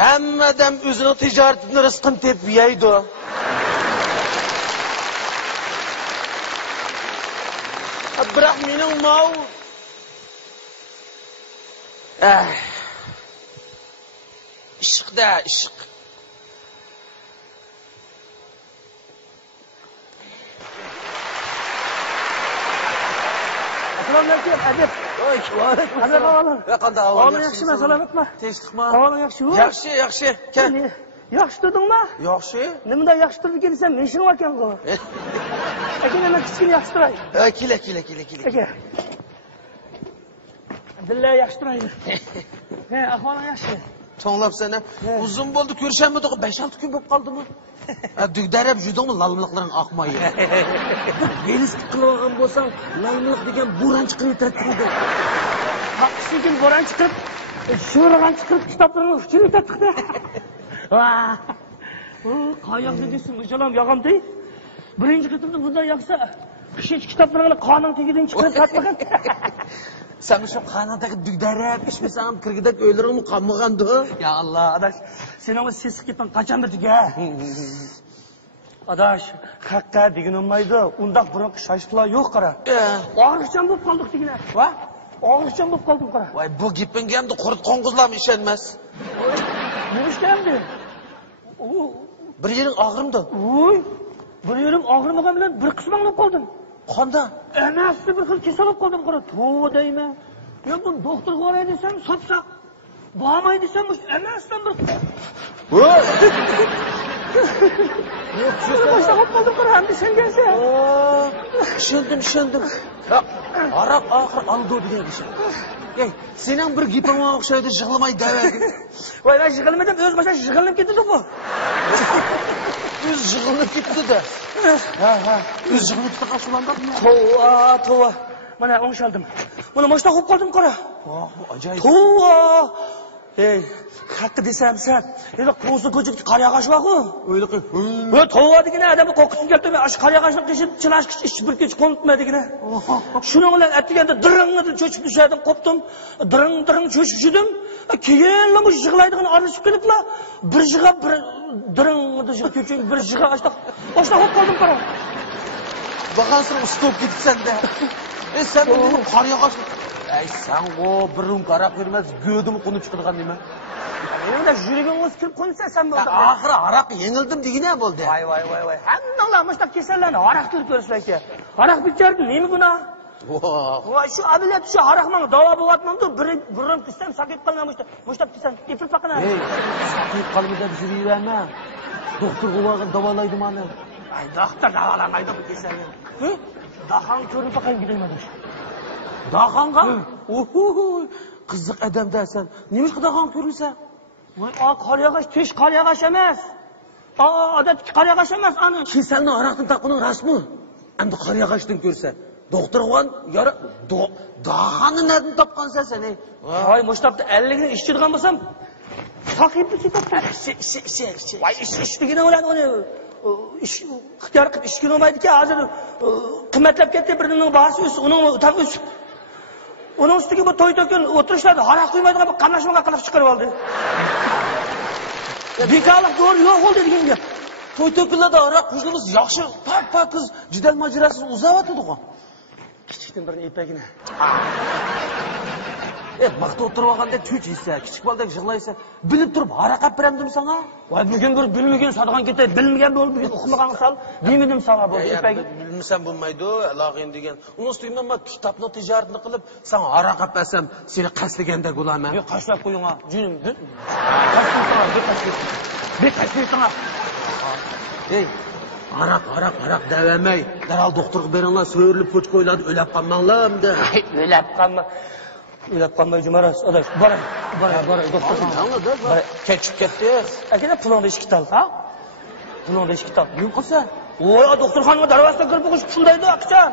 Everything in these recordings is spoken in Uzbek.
Hammadan o'zini tijoratini rizqini tepib yeydi. Biroq mening mau ishqda ishq. Assalomu alaykum, Adib. Voy, Qanday ahvoling? Qanday ahvoling? Yaxshimi, salomatmi? Tinchlikmi? Ahvoling yaxshimi? Yaxshi. Kel. Yaxshi turdingmi? Yaxshi. Nimada yaxshi turdi kelsam, men shuni ekan-ku. Aka, nima kichkina yaxshi turay? Kela. Aka. Dilla yaxshi turaymi? Ahvoling yaxshi. To'nglabsana. Uzun bo'ldi ko'rshanmidi, 5-6 kun bo'lib qoldimi? Dugdarab judongmi lalmiliqlaring oqmaydi. Belisk qilib olgan bo'lsam, lalmiliq degan bo'ron chiqib yetadi. Haqiqiy bo'ron chiqib, sho'rag'an chiqib kitoblarni uchirib yetadi. Qayoqda desin, o'shalam yog'amdi. Birinchi qatimda bunday yoqsa, kichik kitoblarni qonun tegidan chiqarib tatmagan. Sen şu kanadaki dügdarab içmesem kırgıdak ölürüm kanmağandı. Ya Allah adaş, sen ama ses gitmen kaçan bir tüge. Adaş, hakka degin olmaydı. Undaq bırak şaştılar yok kara. Ağırlıkçan bulup kaldık degine. Va? Ağırlıkçan bulup kaldım kara. Vay bu gipin geldi kurut konguzlam işenmez. Ne iş geldi? Bir yerin ağrımdı. Uy, bir yerim ağrımagan bilen bir kısmı alıp kaldım. Qanda? Emasdi bir xil kasal olib qoldim, qara. To'g'ri deyman. Men bu doktorga boray desam, sopsaq. Bormay desam, emasdan bir. Voy! Boshqa olib qoldim, qara. Endi sen kelsa. Tushundim. Araq oxir aldı degan ish. Ey, sening bir giping o'xshaydi, yig'lamay daveding. Voy, men yig'ilmadim, o'z boshqa yig'ilib ketdi-ku. O'z yig'ilib ketdi-da. Ha. O'z yig'ilib qolganman. Tova. Mana o'ngshaldim. Buni boshqa qo'yib qoldim, qara. Bu ajoyib. Tova. Ey, haqqi desam sen, endi qo'zi ko'chib qariyag'ash va-ku. O'yli qil. Voy, tova degina odamni qo'rqitib keltirmay, ash qariyag'ashni qishib, chilashkich ish bir kech qo'nitma degina. Shuning bilan atganda diringni cho'chib tushadim, qopdim. Diring cho'chib tushdim. Keyin bu yig'laydigan aralashib keliblar. Bir yig'a bir diringni cho'chib, bir yig'a boshqa qo'yib qoldim, qara. Baqansir ustib ketibsan-da. Sen bu qor yog'och. Ey, sen o birim qarab bermez, go'dim qunib chiqirgan nima? Endi yuragingni kirib qo'ysa sen bo'ldi. Oxiri araq yengildim degina bo'ldi. Voy. Hammalar mushta kasallarni araq kirib ko'rishlaydi. Araq bichirdi, nima gunoh? Voy, shu abilat shu araqman davo bo'lyapman-ku, birim qilsam saqib qolmamoqda. Mushta qilsam, ipil faqana. Ey, saqib qolmada yuraverma. Doktor qo'ygan davolaydi meni. Ay, doktor davolamaydi bu kasalni. Dahan ko'rib faqat gidayman. Dağanğa? Qiziq odamdasan. Nima qilgan ko'rinsa? Voy, qor yog'och, tish qor yog'och emas. Odatdagi qor yog'och emas, ani. Kasalni araqdan taqqaning rasmi. Endi qor yog'ochdan ko'rsa, doktor qo'ygan yara dağanni nerdan topgansan sen? Voy, mushtaqda 50 ga ishchidigan bo'lsam, saqib ketibdi. Voy, ishdigina bilan uni ixtiyor qilib ishga olmaydi-ku, hozir qimmatlab ketdi, birining bahasi o'sib, uning tam o'sib. Uning ustiga bu to'y to'kin o'tirishlardi, haraq quymaydigan bir qamlashmaga qilib chiqarib oldi. Bekorlik to'g'ri yo'q bo'ldi degan gap. To'y to'kinlarda haraq quyishimiz yaxshi, papa qiz jidal majrasiz uzavatdi-ku. Kichikdan birini epagini. Maqta o'tirib olganda cho'ch yesa, kichik boladek yig'laysa, bilib turib haraq olib beramdim sana? Voy, bugun bir bilmagan sodigan ketay, bilmagan bo'lib, bugun o'qimagan sal, bilmadim sana bu epagi. Bilmasam bo'lmaydi, alog'in degan. Uning ustiga men kitobni tijoratni qilib, sen haraq olib bersam, seni qaslaganda bo'laman. Yo'q, qashlab qo'yinglar, junim. Qashlab. Ey, haraq davamay. Daral doktorga beringlar, so'rilib pochkoylarni o'lab qolmanglar-da. O'lab qolmay jumaras, adash. Boray, doktorga. Ketib ketdi. Akana pulingni ishga tal, ha? Pulingni ishga tal. Nima qilsa? Oy, doktorxonaga darvozasiga kirib qo'yish pullaydi, aqchan.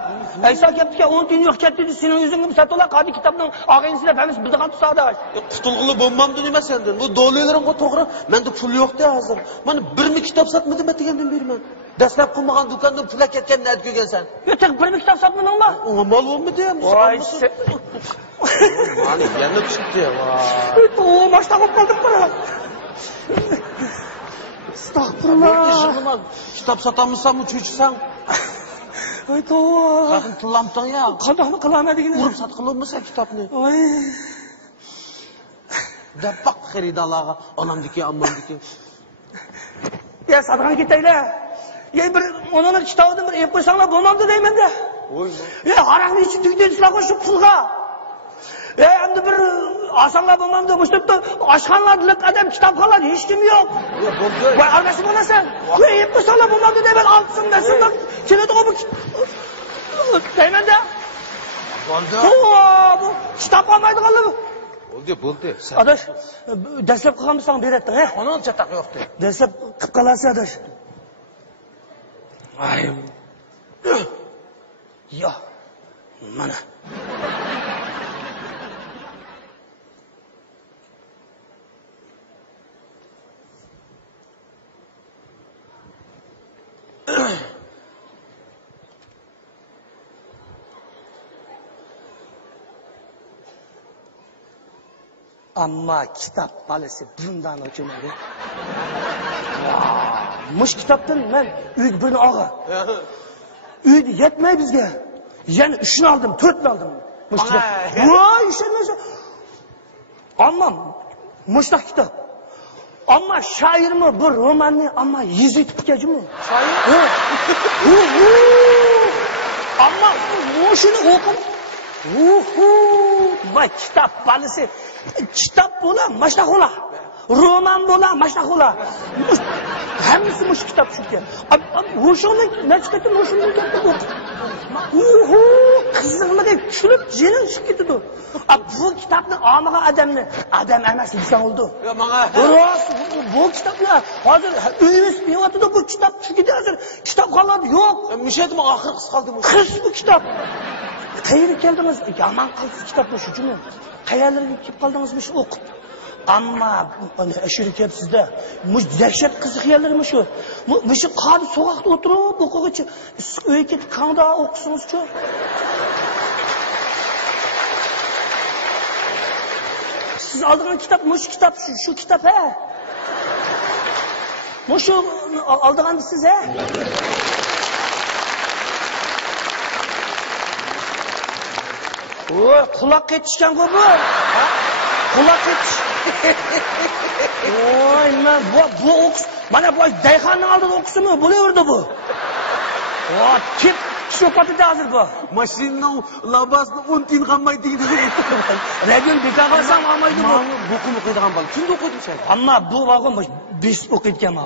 Aysa ketdi, 10 tiyin yo'q ketdi, sening o'zingga satolar qadi kitobning og'aynisida bilamiz, bildigan tusoqdash. Qutulg'ili bo'lmamdi nima sendan? Bu dollarlarimga to'g'ri, menda pul yo'q-da hozir. Mana birmi kitob sotmadim degandan beriman. Dastlab qilmagan do'kondan pul ketganini aytib kelgansan. Yo'q, tek birmi kitob sotmadingmi? Unga mol bo'lmadi ham. Voy, mana yana chiqdi. O, mashta qolib qoldim bura. Astagfirullah. Kitob sotamsan, cho'chisan. Voy, to'g'ri. Qaqin tillamsan ya. Qandoqni qilamadingmi? Urib sotqilolmasa kitobni. Voy. Dabaq xaridorlarga onamniki, ammamniki. Ya, sadaqani ketaylar. Ya, bir onani kitobni bir yeb qo'ysanglar bo'lmamdi deyman-da. Voy. Ya, haraqni ichib tugdaydilar shu pulga. Ya, endi bir osonlar bo'lmamdi. Bu yerda oshxonalar qadam kitobxonlar hech kim yo'q. Ya, bo'ldi. Voy, aralashib olasan. Ya, yeb qo'ysanglar bo'lmamdi deyman. Olsin, desinlar. Keladi bu. Deyman-da. Bo'ldi. Bu kitob olmaydiganlar. Bo'ldi. Adash, dastlab qilganmisan beratding, ha? Qonun chataq yo'qdi. Dastlab qilib qolasiz, adash. Ay. Yo. Mana. Amma kitob palisi bundan o'chmaydi. Mush kitobdan men uyga birini olgan. Uyda yetmay bizga. Yana 3 ni oldim, 4 ni oldim. Mush kitob. Voy, ishonmaysan. Amma mushta kitob. Amma shoirmi bir romanni amma yezitib ketganmi? Shoir? Amma mushuni o'qib Vay kitap balisi. Kitap bo'la, mashtaxola. Roman bo'la, mashtaxola. Hammasi mush kitap shuki. Ro'shonning nachqati ro'shonning katta bu. Qizig'liga kulib, jinin chiqib ketdi. Bu kitobni omaga adam emas desan oldu. Yo, menga rost bu kitoblar hozir uyimiz biyotida bu kitob chukida hozir kitobxonlar yo'q. Mishadim oxir qis qoldi bu. Qis bu kitob. Qayerga keldingiz? Yomon qilsiz kitobni shu uchun. Qayerlarga kelib qoldingizmi shu o'qib? Ammo ana ashir kelibsizda. Mush dahshat qiziq yerlarmi shu? Mush qadi so'qoqda o'tirib o'qig'ichi uyga ketib qanda o'qisingiz-chi? Siz oldigan kitob mush kitob shu kitob ha? Mush oldigansiz ha? Oy, quloq ketishgan-ku bu. Quloq ketish. Oy, men bu o'qis, mana bu dayxonning oldida o'qisimi? Bo'laverdi bu. Voy, kep shopatida hozir bu. Mashinaning labasini 10 tiyin qolmaydi dedi. Region bekaqasam olmaydi bu. O'qib o'qiydigan bola. Kimda o'qiydi sen? Ammo bu vaqim 5 o'qiydigan bu.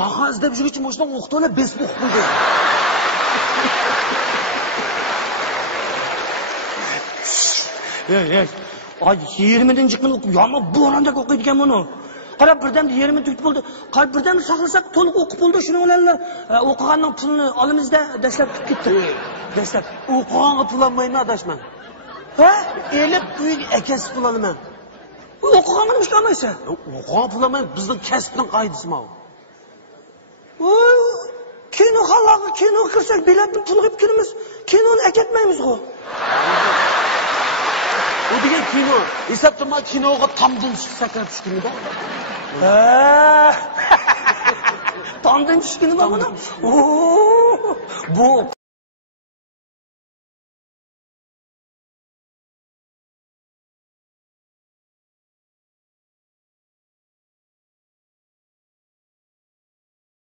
Daha izlab yurguncha moshdan o'qitona 5 o'qib qo'ydi. Ay 20-chi kun o'qib, yomon bo'ronda o'qiydigan buni. Qarab birdan 20 tugib bo'ldi. Qarab birdan saqlasak to'liq o'qib bo'ldi. Shuni bilan o'qiganning pulini olimizda dastlab tutib ketdi. Dastlab O'qiganga pul olmayman adashman. ha? Elib uyga akasi pul olaman. O'qiganga nima qilmaysan? O'qigan pul olmayman, bizning kasbning qoidasi bu. Kino xalaqi kino kirsak biletni pul qilib kiramiz. Kinoni aketmaymiz-ku. O degan kino, hisobda kinoga tomdan sakrab tushganida. Tomdan tushganida buni. Bu